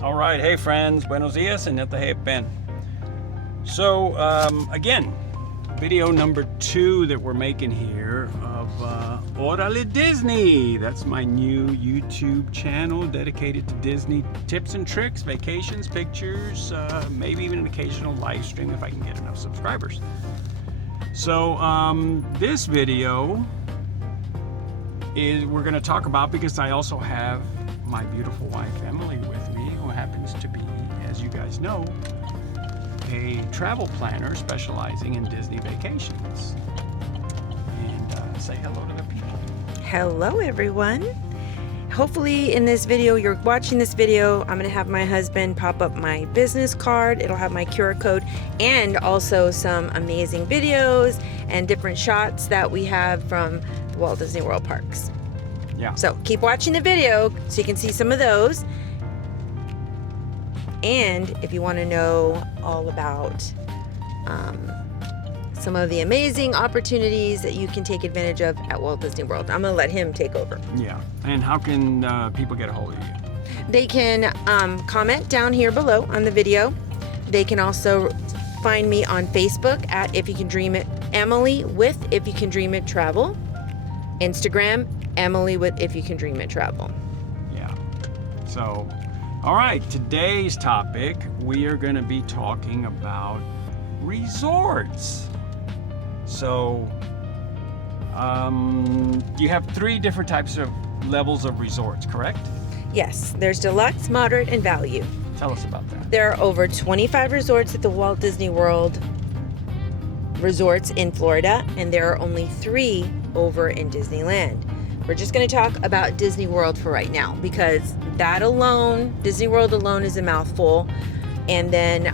All right, hey friends, buenos dias and ben. So again, video number 2 that we're making here of Orale Disney. That's my new YouTube channel dedicated to Disney tips and tricks, vacations, pictures, maybe even an occasional live stream if I can get enough subscribers. So this video is we're going to talk about, because I also have my beautiful wife Emily with me, who happens to be, as you guys know, a travel planner specializing in Disney vacations. And say hello to the people. Hello everyone. Hopefully in this video, you're watching this video, I'm going to have my husband pop up my business card. It'll have my QR code and also some amazing videos and different shots that we have from the Walt Disney World parks. Yeah. So keep watching the video so you can see some of those. And if you want to know all about some of the amazing opportunities that you can take advantage of at Walt Disney World, I'm going to let him take over. Yeah. And how can people get a hold of you? They can comment down here below on the video. They can also find me on Facebook at If You Can Dream It Emily with If You Can Dream It Travel. Instagram, Emily with If You Can Dream It Travel. Yeah. So, all right, today's topic, we are going to be talking about resorts. So, you have 3 different types of levels of resorts, correct? Yes, there's deluxe, moderate, and value. Tell us about that. There are over 25 resorts at the Walt Disney World resorts in Florida, and there are only 3 over in Disneyland. We're just going to talk about Disney World for right now, because that alone, Disney World alone, is a mouthful. And then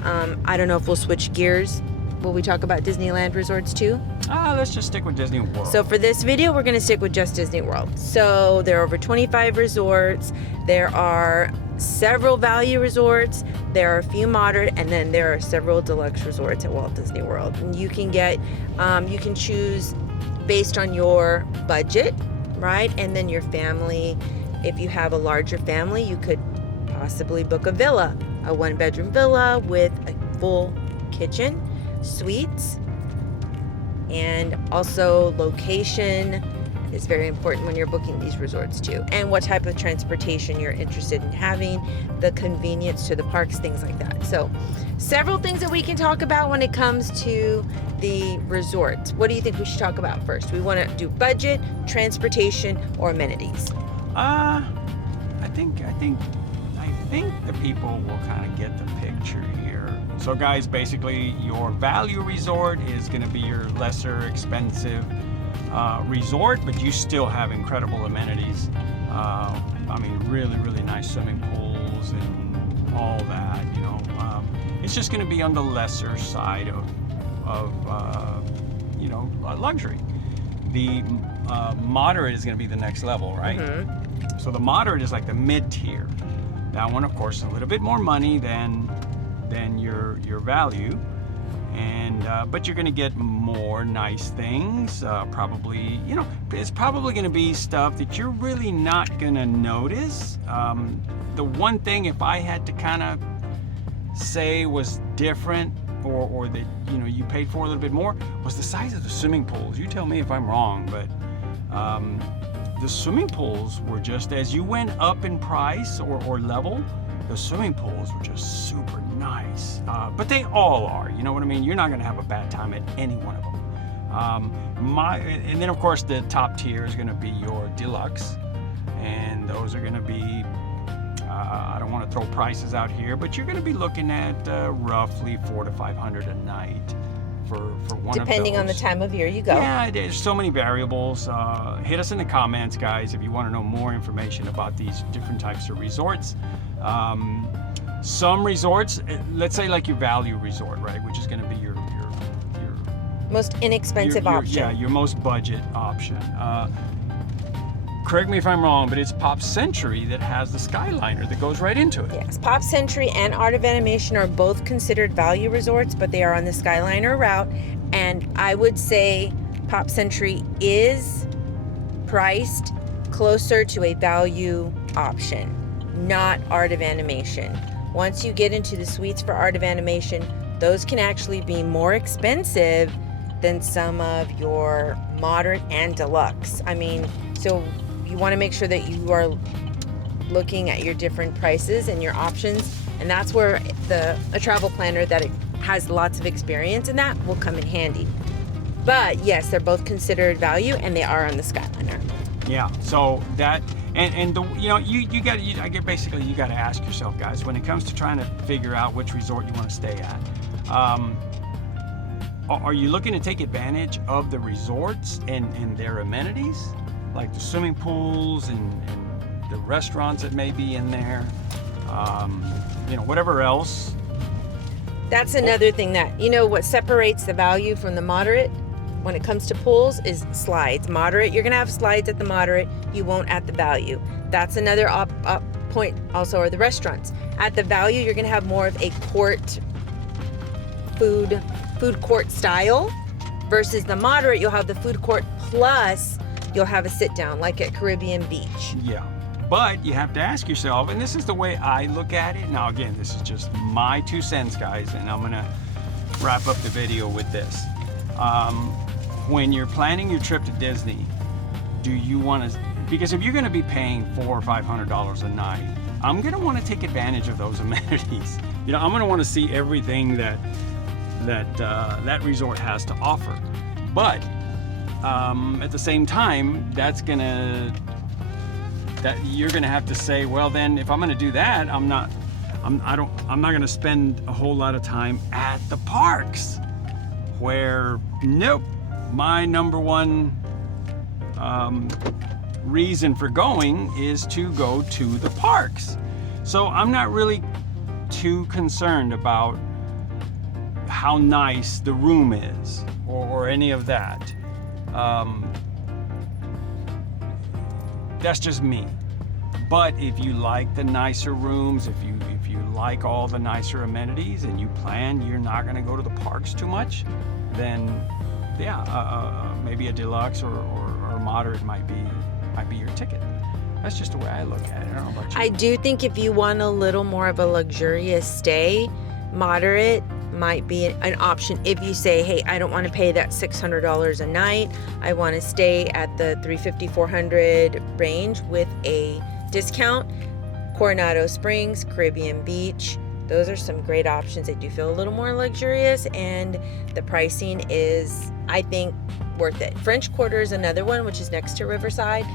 I don't know if we'll switch gears. Will we talk about Disneyland resorts too? Let's just stick with Disney World. So for this video, we're going to stick with just Disney World. So there are over 25 resorts. There are several value resorts. There are a few moderate, and then there are several deluxe resorts at Walt Disney World. And you can get, you can choose based on your budget, right? And then your family. If you have a larger family, you could possibly book a villa, a 1-bedroom villa with a full kitchen, suites, and also location is very important when you're booking these resorts too, and what type of transportation you're interested in having, the convenience to the parks, things like that. So several things that we can talk about when it comes to the resorts. What do you think we should talk about first? We want to do budget, transportation, or amenities? I think the people will kind of get the picture here. So guys, basically your value resort is going to be your lesser expensive resort, but you still have incredible amenities. I mean, really, really nice swimming pools and all that, you know. It's just going to be on the lesser side of you know, luxury. The moderate is going to be the next level, right? Mm-hmm. So the moderate is like the mid-tier. That one, of course, a little bit more money than your value, and but you're going to get more nice things. Probably, you know, it's probably going to be stuff that you're really not going to notice. The one thing, if I had to kind of say was different, or that, you know, you paid for a little bit more, was the size of the swimming pools. You tell me if I'm wrong, but the swimming pools were just, as you went up in price or level, the swimming pools were just super nice. But they all are, you know what I mean? You're not going to have a bad time at any one of them. And then, of course, the top tier is going to be your deluxe. And those are going to be, I don't want to throw prices out here, but you're going to be looking at roughly $400 to $500 a night for one of those. Depending on the time of year you go. Yeah, there's so many variables. Hit us in the comments, guys, if you want to know more information about these different types of resorts. Some resorts, let's say like your value resort, right, which is going to be your most inexpensive option. Yeah, your most budget option. Correct me if I'm wrong, but it's Pop Century that has the Skyliner that goes right into it. Yes, Pop Century and Art of Animation are both considered value resorts, but they are on the Skyliner route. And I would say Pop Century is priced closer to a value option. not Art of Animation. Once you get into the suites for Art of Animation, those can actually be more expensive than some of your moderate and deluxe. I mean, so you want to make sure that you are looking at your different prices and your options, and that's where a travel planner that has lots of experience in that will come in handy. But yes, they're both considered value, and they are on the Skyliner. Yeah, so that and the you got I get basically you got to ask yourself, guys, when it comes to trying to figure out which resort you want to stay at. Are you looking to take advantage of the resorts and their amenities, like the swimming pools and the restaurants that may be in there, whatever else? That's another thing that, what separates the value from the moderate when it comes to pools is slides. Moderate, you're going to have slides at the moderate, you won't at the value. That's another point also, are the restaurants. At the value, you're going to have more of a court food court style, versus the moderate, you'll have the food court plus you'll have a sit down like at Caribbean Beach. Yeah, but you have to ask yourself, and this is the way I look at it. Now again, this is just my 2 cents, guys, and I'm gonna wrap up the video with this. When you're planning your trip to Disney, do you want to, because if you're going to be paying $400 or $500 a night, I'm going to want to take advantage of those amenities. I'm going to want to see everything that resort has to offer. But at the same time, you're going to have to say, well, then if I'm going to do that, I'm not going to spend a whole lot of time at the parks, where nope, my number one reason for going is to go to the parks. So I'm not really too concerned about how nice the room is or any of that. That's just me. But if you like the nicer rooms, if you like all the nicer amenities, and you plan you're not going to go to the parks too much, then yeah, maybe a deluxe or moderate might be your ticket. That's just the way I look at it. I don't know about you. I do think if you want a little more of a luxurious stay, moderate might be an option. If you say, hey, I don't want to pay that $600 a night, I want to stay at the $350, $400 range with a discount. Coronado Springs, Caribbean Beach, those are some great options. They do feel a little more luxurious, and the pricing is, I think, worth it. French Quarter is another one, which is next to Riverside.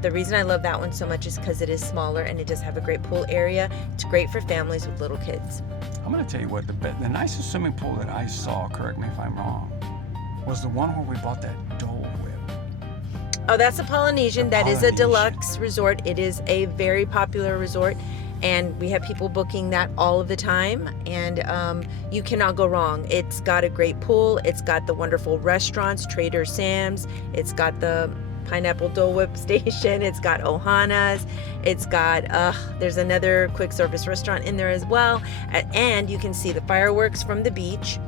The reason I love that one so much is because it is smaller and it does have a great pool area. It's great for families with little kids. I'm going to tell you what, the nicest swimming pool that I saw, correct me if I'm wrong, was the one where we bought that Dole Whip. Oh, that's a Polynesian. That is a deluxe resort. It is a very popular resort, and we have people booking that all of the time, and you cannot go wrong. It's got a great pool. It's got the wonderful restaurants, Trader Sam's. It's got the Pineapple Dole Whip station. It's got Ohana's. It's got there's another quick service restaurant in there as well, and you can see the fireworks from the beach.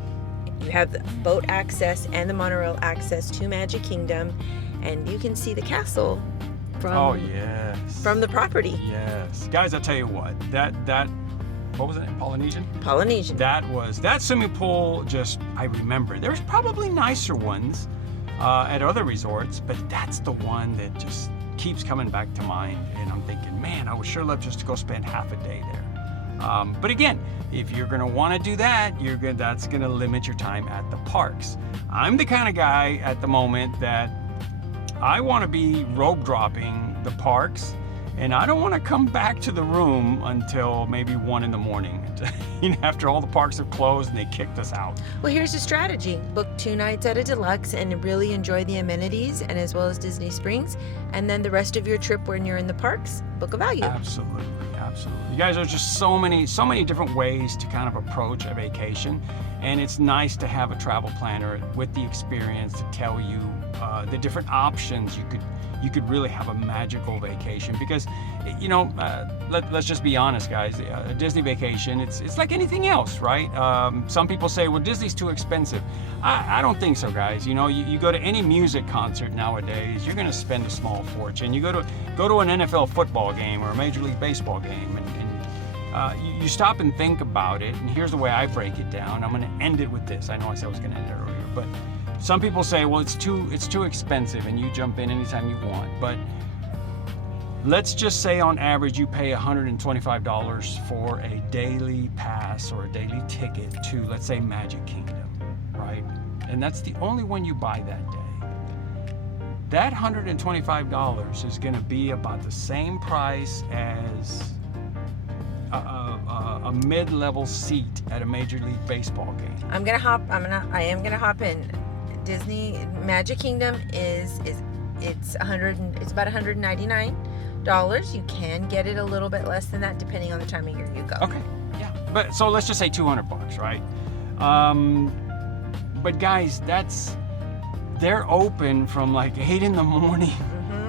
You have the boat access and the monorail access to Magic Kingdom, and you can see the castle from from the property. Yes, guys, I tell you what, that what was it, Polynesian? Polynesian. That swimming pool. Just, I remember there's probably nicer ones at other resorts, but that's the one that just keeps coming back to mind, and I'm thinking, man, I would sure love just to go spend half a day there. But again, if you're going to want to do that, that's going to limit your time at the parks. I'm the kind of guy at the moment that I want to be rope dropping the parks, and I don't want to come back to the room until maybe 1 in the morning, after all the parks have closed and they kicked us out. Well, here's a strategy. Book 2 nights at a deluxe and really enjoy the amenities, and as well as Disney Springs, and then the rest of your trip when you're in the parks, book a value. Absolutely. You guys, there's just so many different ways to kind of approach a vacation, and it's nice to have a travel planner with the experience to tell you the different options you could really have a magical vacation. Because, you know, let's just be honest, guys. A Disney vacation, it's like anything else, right? Some people say, well, Disney's too expensive. I don't think so, guys. You know, you go to any music concert nowadays, you're going to spend a small fortune. You go to an NFL football game or a Major League Baseball game, and you stop and think about it. And here's the way I break it down. I'm going to end it with this. I know I said I was going to end it earlier, but some people say, well, it's too expensive, and you jump in anytime you want. But let's just say on average you pay $125 for a daily pass or a daily ticket to, let's say, Magic Kingdom, right? And that's the only one you buy that day. That $125 is going to be about the same price as a mid-level seat at a Major League Baseball game. I am gonna hop in. Disney Magic Kingdom it's about $199. You can get it a little bit less than that depending on the time of year you go. Okay, yeah. But so let's just say $200, right? But guys, they're open from like 8 in the morning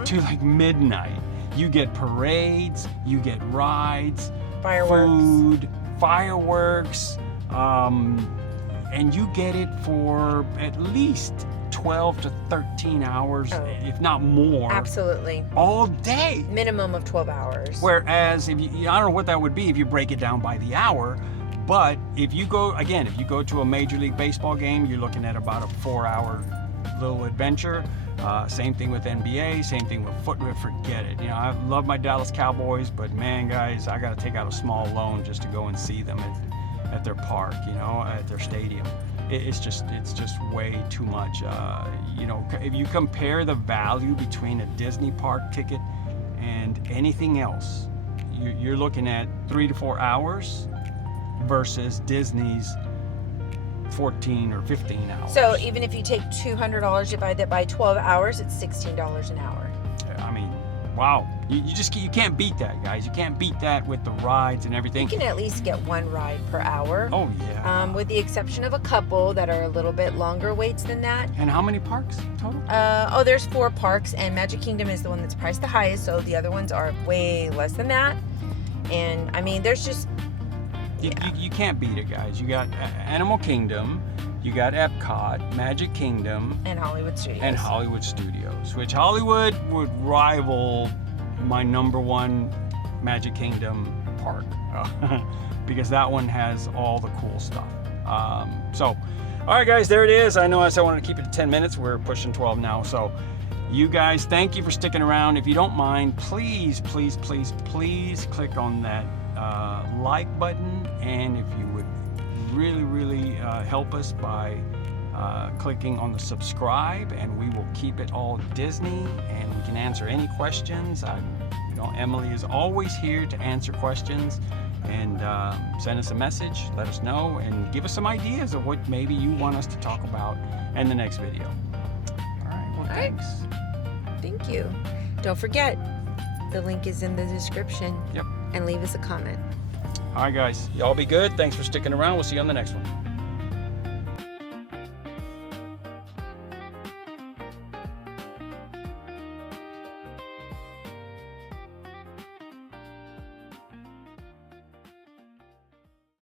to like midnight. You get parades, you get rides, food, fireworks, and you get it for at least 12 to 13 hours, if not more. Absolutely. All day. Minimum of 12 hours. Whereas, I don't know what that would be if you break it down by the hour, but if you go to a Major League Baseball game, you're looking at about a 4-hour little adventure. Same thing with NBA, same thing with football. Forget it. You know, I love my Dallas Cowboys, but man, guys, I got to take out a small loan just to go and see them at their park, you know, at their stadium. It's just way too much. You know, if you compare the value between a Disney park ticket and anything else, you're looking at 3 to 4 hours versus Disney's 14 or 15 hours. So even if you take $200, divide that by 12 hours, it's $16 an hour. I mean, wow. You can't beat that, guys. You can't beat that with the rides and everything. You can at least get one ride per hour. Oh, yeah. With the exception of a couple that are a little bit longer waits than that. And how many parks total? There's 4 parks, and Magic Kingdom is the one that's priced the highest, so the other ones are way less than that. And, I mean, there's just... Yeah. You can't beat it, guys. You got Animal Kingdom, you got Epcot, Magic Kingdom, and Hollywood Studios. Which Hollywood would rival my #1 Magic Kingdom park because that one has all the cool stuff. So, all right, guys, there it is. I know I said I wanted to keep it to 10 minutes. We're pushing 12 now. So, you guys, thank you for sticking around. If you don't mind, please click on that like button, and if you would really help us by clicking on the subscribe, and we will keep it all Disney, and we can answer any questions. You know, Emily is always here to answer questions, and send us a message, let us know, and give us some ideas of what maybe you want us to talk about in the next video. All right, well, thanks. Thank you. Don't forget, the link is in the description. Yep. And leave us a comment. All right, guys. Y'all be good. Thanks for sticking around. We'll see you on the next one.